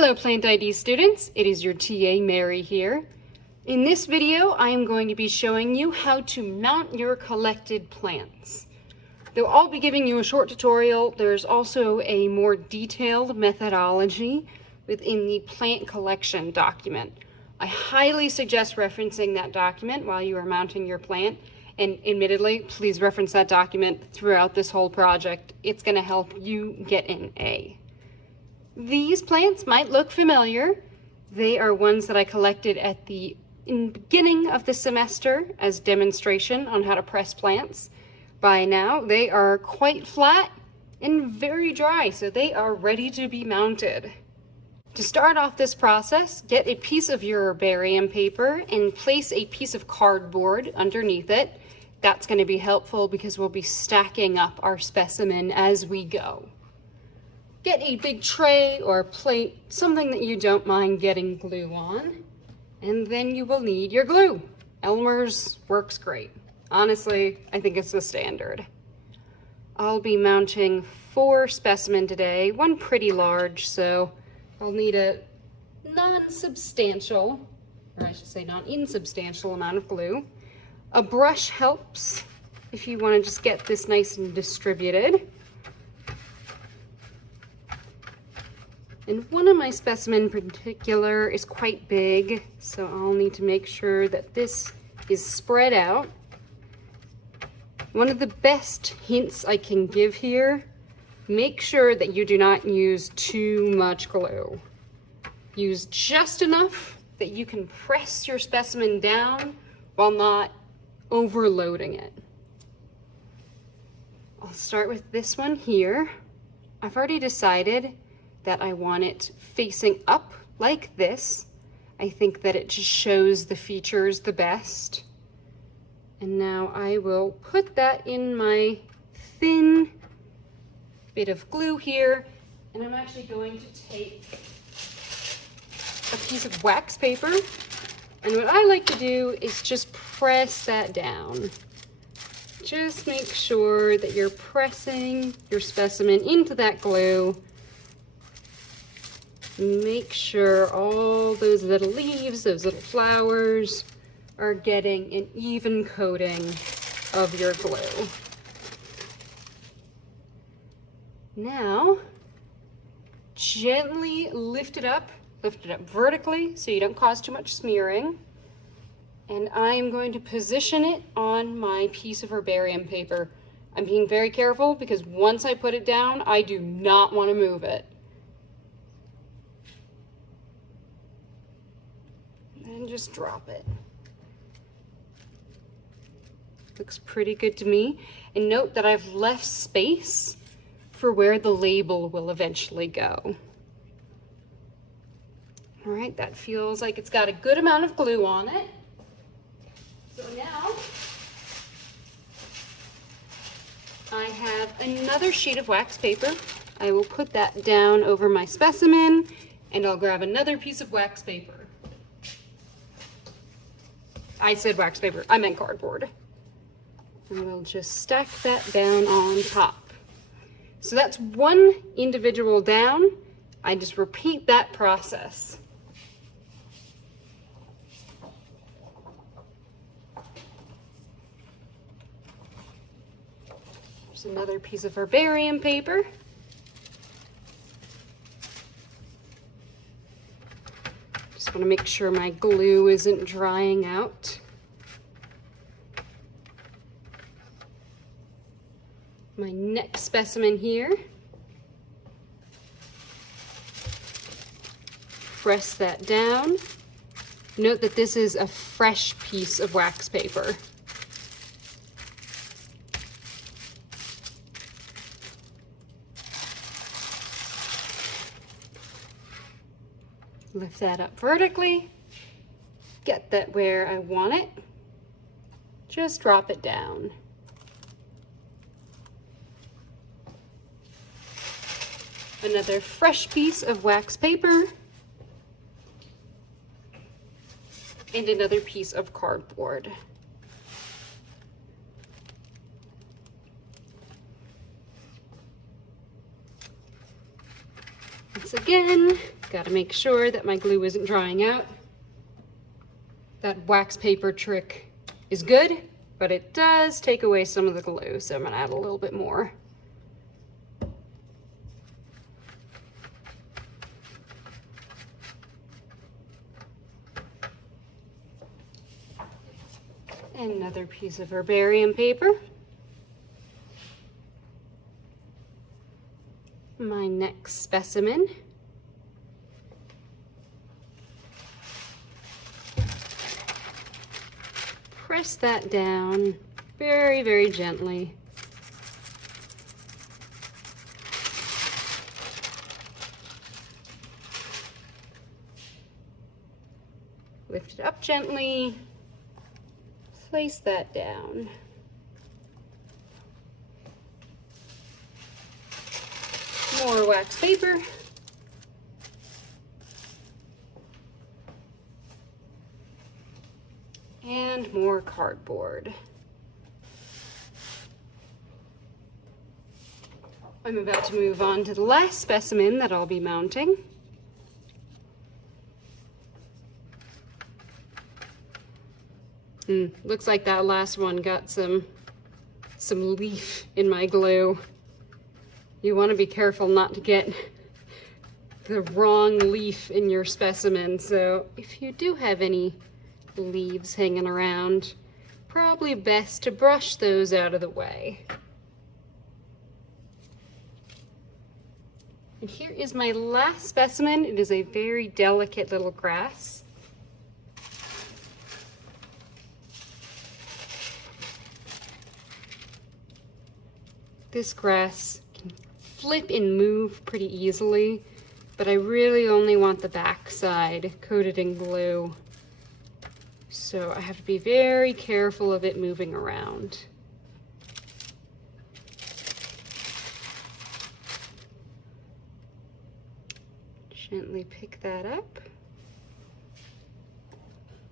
Hello Plant ID students, it is your TA Mary here. In this video, I am going to be showing you how to mount your collected plants. Though I'll be giving you a short tutorial, there's also a more detailed methodology within the plant collection document. I highly suggest referencing that document while you are mounting your plant, and admittedly, please reference that document throughout this whole project. It's going to help you get an A. These plants might look familiar. They are ones that I collected at the beginning of the semester as demonstration on how to press plants. By now, they are quite flat and very dry, so they are ready to be mounted. To start off this process, get a piece of your herbarium paper and place a piece of cardboard underneath it. That's going to be helpful because we'll be stacking up our specimen as we go. Get a big tray or plate, something that you don't mind getting glue on, and then you will need your glue. Elmer's works great. Honestly, I think it's the standard. I'll be mounting 4 specimens today, one pretty large, so I'll need a non-insubstantial amount of glue. A brush helps if you want to just get this nice and distributed. And one of my specimens in particular is quite big, so I'll need to make sure that this is spread out. One of the best hints I can give here, make sure that you do not use too much glue. Use just enough that you can press your specimen down while not overloading it. I'll start with this one here. I've already decided that I want it facing up like this. I think that it just shows the features the best. And now I will put that in my thin bit of glue here, and I'm actually going to take a piece of wax paper, and what I like to do is just press that down. Just make sure that you're pressing your specimen into that glue. Make sure all those little leaves, those little flowers, are getting an even coating of your glue. Now, gently lift it up vertically so you don't cause too much smearing. And I'm going to position it on my piece of herbarium paper. I'm being very careful because once I put it down, I do not want to move it. And just drop it. Looks pretty good to me. And note that I've left space for where the label will eventually go. All right, that feels like it's got a good amount of glue on it. So now I have another sheet of wax paper. I will put that down over my specimen, and I'll grab another piece of wax paper. I said wax paper, I meant cardboard. And we'll just stack that down on top. So that's one individual down. I just repeat that process. There's another piece of herbarium paper. Just want to make sure my glue isn't drying out. My next specimen here. Press that down. Note that this is a fresh piece of wax paper. Lift that up vertically. Get that where I want it. Just drop it down. Another fresh piece of wax paper. And another piece of cardboard. Once again, Gotta make sure that my glue isn't drying out. That wax paper trick is good, but it does take away some of the glue, so I'm gonna add a little bit more. Another piece of herbarium paper. My next specimen. Press that down very, very gently. Lift it up gently. Place that down. More wax paper. And more cardboard. I'm about to move on to the last specimen that I'll be mounting. Looks like that last one got some leaf in my glue. You want to be careful not to get the wrong leaf in your specimen. So if you do have any leaves hanging around, probably best to brush those out of the way. And here is my last specimen. It is a very delicate little grass. This grass can flip and move pretty easily, but I really only want the back side coated in glue. So I have to be very careful of it moving around. Gently pick that up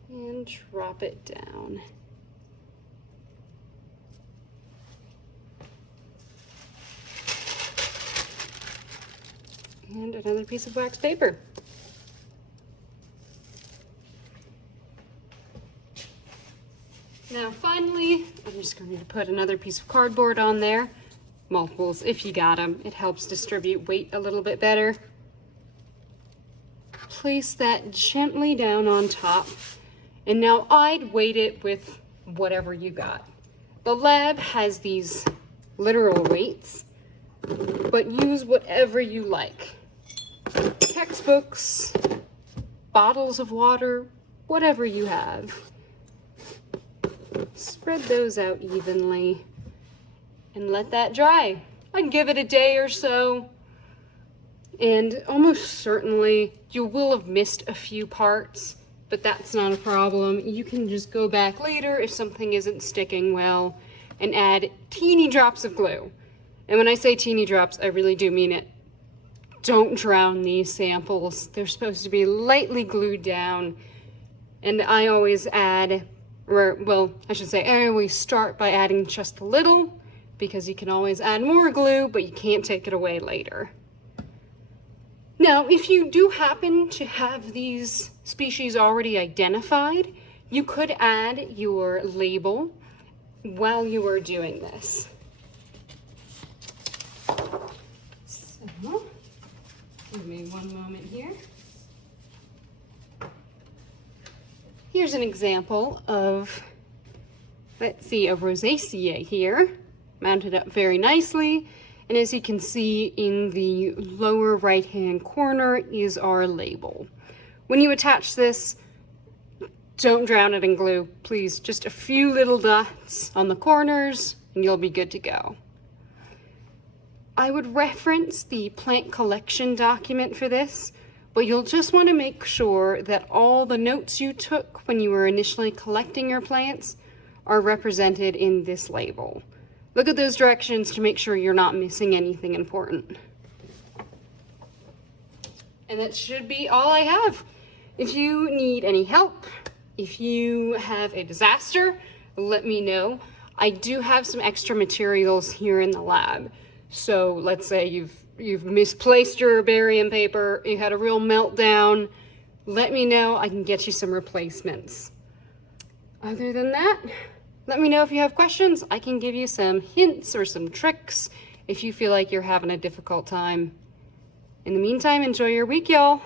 and drop it down. And another piece of wax paper. Now finally, I'm just going to put another piece of cardboard on there. Multiples if you got them. It helps distribute weight a little bit better. Place that gently down on top. And now I'd weight it with whatever you got. The lab has these literal weights, but use whatever you like. Textbooks, bottles of water, whatever you have. Spread those out evenly and let that dry. I'd give it a day or so, and almost certainly you will have missed a few parts, but that's not a problem. You can just go back later if something isn't sticking well and add teeny drops of glue. And when I say teeny drops, I really do mean it. Don't drown these samples. They're supposed to be lightly glued down. And I always add, well, I should say, I always start by adding just a little, because you can always add more glue, but you can't take it away later. Now, if you do happen to have these species already identified, you could add your label while you are doing this. So, give me one moment here. Here's an example of, let's see, a rosacea here, mounted up very nicely. And as you can see in the lower right-hand corner is our label. When you attach this, don't drown it in glue, please. Just a few little dots on the corners and you'll be good to go. I would reference the plant collection document for this, but you'll just want to make sure that all the notes you took when you were initially collecting your plants are represented in this label. Look at those directions to make sure you're not missing anything important. And that should be all I have. If you need any help, if you have a disaster, let me know. I do have some extra materials here in the lab. So let's say you've you've misplaced your barium paper, you had a real meltdown, let me know. I can get you some replacements. Other than that, let me know if you have questions. I can give you some hints or some tricks if you feel like you're having a difficult time. In the meantime, enjoy your week, y'all.